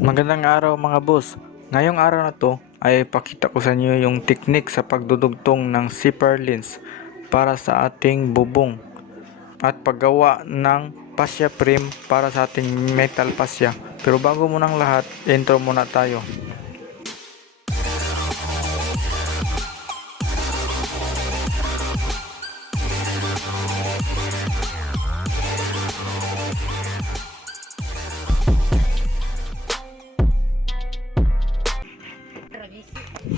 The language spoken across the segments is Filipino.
Magandang araw mga boss. Ngayong araw na to ay pakita ko sa inyo yung teknik sa pagdudugtong ng zipper lens para sa ating bubong at paggawa ng fascia frame para sa ating metal fascia. Pero bago munang lahat, intro muna tayo.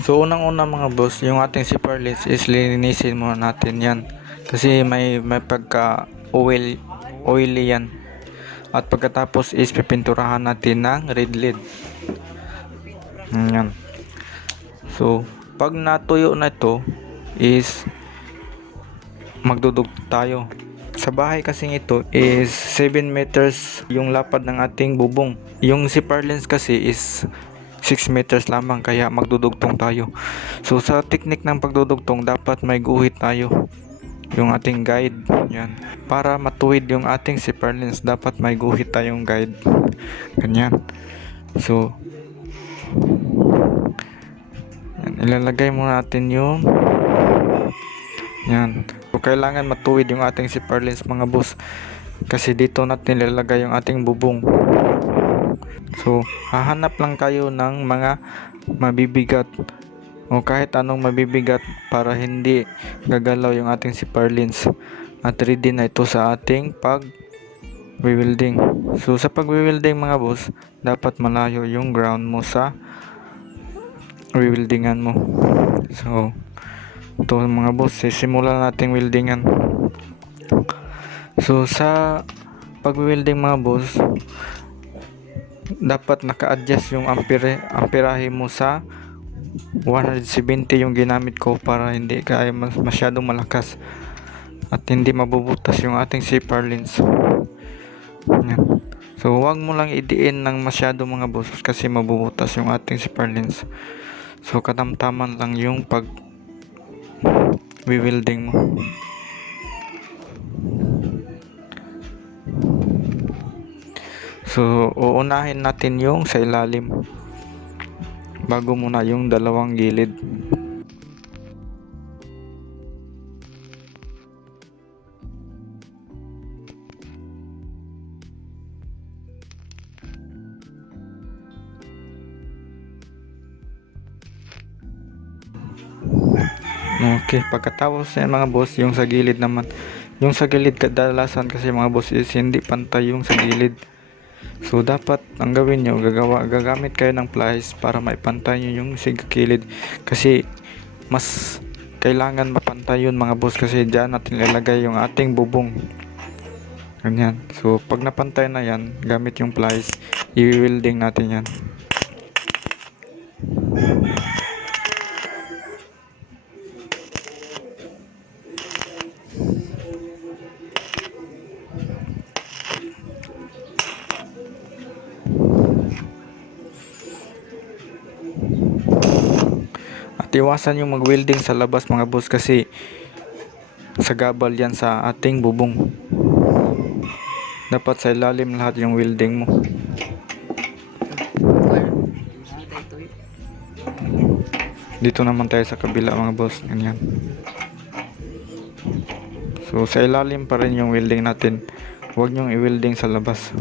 So unang-una mga boss, yung ating zipper lens is linisin muna natin yan. Kasi may pagka oily yan. At pagkatapos is pipinturahan natin ng red lead. Yan. So pag natuyo na ito is magdudugtong tayo. Sa bahay kasing ito is 7 meters yung lapad ng ating bubong. Yung zipper lens kasi is 6 meters lamang, kaya magdudugtong tayo. So sa teknik ng pagdudugtong, dapat may guhit tayo, yung ating guide. Yan. Para matuwid yung ating zipper lens, dapat may guhit tayong guide. Ganyan. So yan, ilalagay muna natin yung yan. So kailangan matuwid yung ating zipper lens mga boss, kasi dito natin ilalagay yung ating bubong. So hahanap lang kayo ng mga mabibigat o kahit anong mabibigat para hindi gagalaw yung ating zipper lens, at ready na ito sa ating pag-welding. So sa pag-welding mga boss, dapat malayo yung ground mo sa weldingan mo. So ito mga boss, simulan nating weldingan. So sa pag-welding mga boss, dapat naka-adjust yung amperahe mo sa 170 yung ginamit ko, para hindi kaya masyadong malakas at hindi mabubutas yung ating zipper lens. Yan. So huwag mo lang idiin ng masyado mga boss, kasi mabubutas yung ating zipper lens. So katamtaman lang yung pag welding mo. So uunahin natin yung sa ilalim bago muna yung dalawang gilid. Okay, pagkatapos yan mga boss, yung sa gilid naman. Yung sa gilid kadalasan kasi mga boss is hindi pantay yung sa gilid. So dapat ang gawin nyo, gagamit kayo ng pliers para maipantay nyo yung sa gilid, kasi mas kailangan mapantay yun mga boss, kasi dyan natin ilalagay yung ating bubong. Ganyan. So pag napantay na yan, gamit yung pliers, i-welding natin yan. At iwasan yung mag-welding sa labas mga boss, kasi sagabal yan sa ating bubong. Dapat sa ilalim lahat yung welding mo. Dito naman tayo sa kabila mga boss. Ganyan. So sa ilalim pa rin yung welding natin, huwag nyong i-welding sa labas.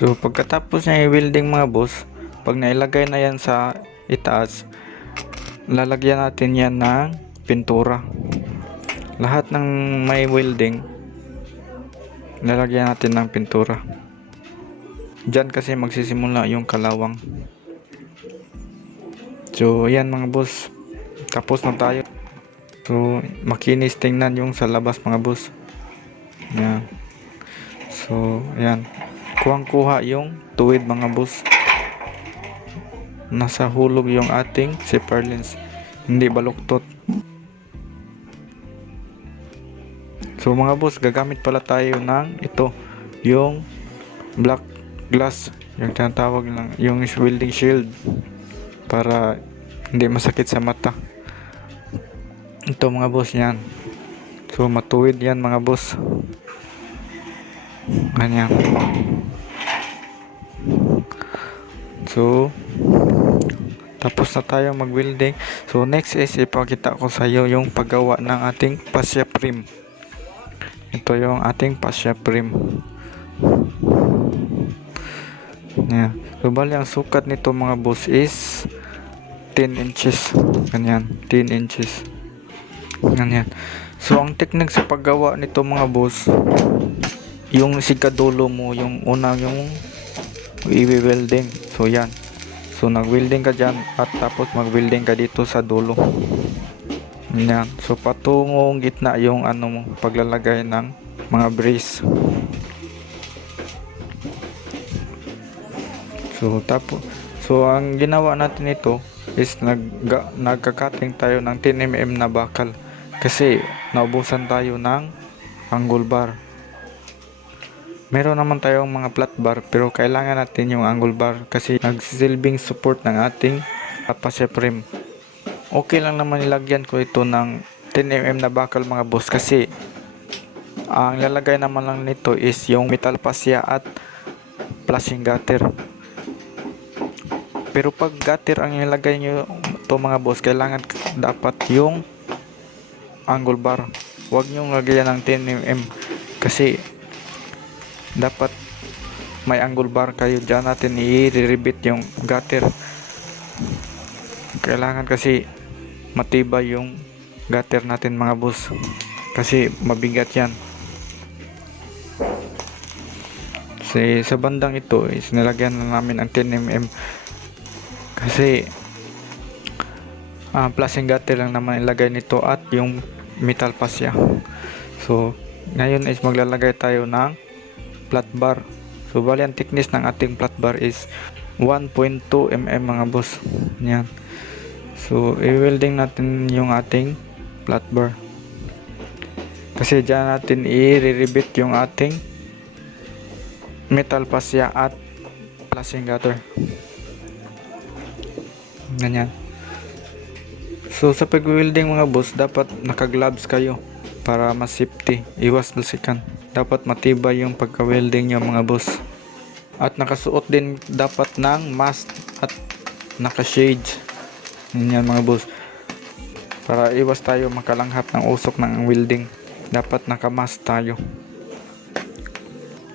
So pagkatapos niya i-welding mga boss, pag nailagay na yan sa itaas, lalagyan natin yan ng pintura. Lahat ng may welding, lalagyan natin ng pintura. Diyan kasi magsisimula yung kalawang. So yan mga boss, tapos na tayo. So makinis tingnan yung sa labas mga boss. Yan. So yan. kuhang-kuha yung tuwid mga boss. Nasa hulog yung ating zipper lens, hindi baluktot. So mga boss, gagamit pala tayo ng ito, yung black glass, yung tinatawag lang yung welding shield, para hindi masakit sa mata. Ito mga boss, yan. So matuwid yan mga boss, ganyan. So tapos na tayo mag welding. So next is ipakita ko sa iyo yung paggawa ng ating fascia frame. Ito yung ating fascia frame. Yan. So bali ang sukat nito mga boss is 10 inches. Ganyan, 10 inches. Ganyan. So ang technique sa paggawa nito mga boss, yung sigadulo mo, yung una yung i-welding. So yan. So nag-welding ka dyan at tapos mag-welding ka dito sa dulo. Yan. So patungong gitna yung ano mo, paglalagay ng mga brace. So ang ginawa natin ito is nagka-cutting tayo ng 10mm na bakal kasi naubusan tayo ng angle bar. Meron naman tayong mga flat bar pero kailangan natin yung angle bar kasi nagsisilbing support ng ating fascia frame. Okay lang naman nilagyan ko ito ng 10mm na bakal mga boss kasi ang lalagay naman lang nito is yung metal fascia at flashing gutter. Pero pag gutter ang nilagay nyo to mga boss, kailangan dapat yung angle bar. Huwag nyo lagyan ng 10mm kasi dapat may angle bar kayo. Diyan natin i-rebit yung gutter. Kailangan kasi matibay yung gutter natin mga boss kasi mabigat yan. Sa bandang ito is nilagyan na namin ang 10mm kasi flashing gutter lang naman ilagay nito at yung metal fascia. So ngayon is maglalagay tayo ng flat bar. So bali ang thickness ng ating flat bar is 1.2 mm mga boss. Yan. So i-welding natin yung ating flat bar kasi dyan natin i-rebit yung ating metal fascia at flashing gutter. Ganyan. So sa pag-welding mga boss, dapat naka-gloves kayo para mas safety, iwas lusikan. Dapat matibay yung pagka-welding nyo mga boss. At nakasuot din dapat ng mask at naka-shades. Ganyan mga boss. Para iwas tayo makalanghap ng usok ng welding, dapat naka-mask tayo.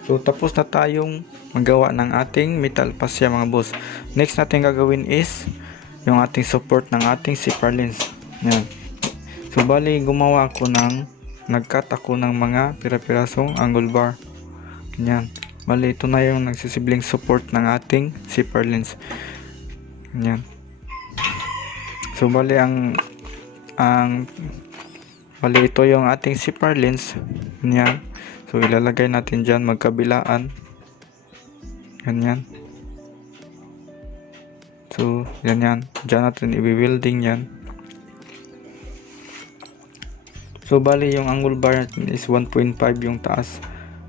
So tapos na tayong magawa ng ating metal fascia mga boss. Next natin gagawin is yung ating support ng ating zipper lens. Yan. So bali gumawa ako nag-cut ako ng mga pira-pirasong angle bar. Yan. Bali ito na yung nagsisibling support ng ating zipper lens. Yan. So bali bali ito yung ating zipper lens. Yan. So ilalagay natin dyan magkabilaan. Ganyan. So ganyan. Dyan natin i-welding yan. So bali yung angle bar natin is 1.5 yung taas.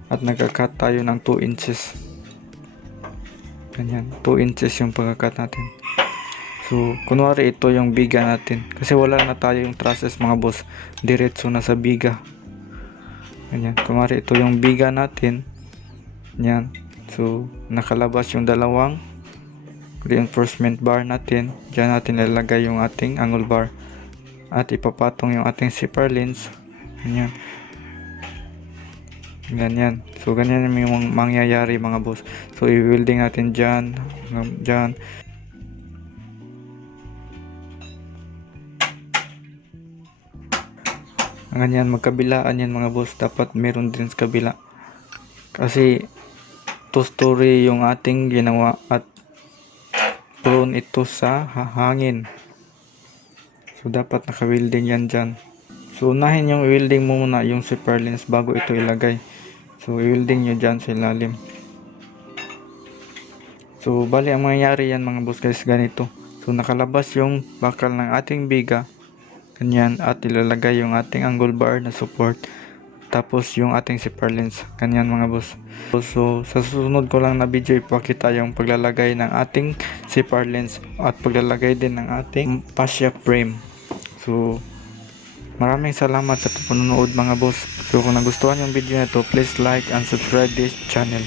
At nagka-cut tayo ng 2 inches. Ganyan. 2 inches yung pagka-cut natin. So kunwari ito yung biga natin. Kasi wala na tayo yung trusses mga boss. Diretso na sa biga. Ganyan. Kunwari ito yung biga natin. Yan. So nakalabas yung dalawang reinforcement bar natin. Diyan natin ilalagay yung ating angle bar. At ipapatong yung ating zipper lens. Ganyan. Ganyan. So ganyan yung mangyayari mga boss. So i-welding natin dyan. Dyan. Ganyan, magkabilaan yan mga boss. Dapat meron din sa kabila. Kasi 2-story yung ating ginawa at prone ito sa hangin. So dapat naka-welding yan dyan. So unahin yung welding mo muna yung zipper lens bago ito ilagay. So i-welding nyo dyan sa ilalim. So bali ang mangyayari yan mga boss guys ganito. So nakalabas yung bakal ng ating biga, ganyan, at ilalagay yung ating angle bar na support, tapos yung ating zipper lens, ganyan mga boss. So sa susunod ko lang na video ipakita yung paglalagay ng ating zipper lens at paglalagay din ng ating fascia frame. So maraming salamat sa panonood mga boss. So kung nagustuhan yung video na to, please like and subscribe this channel.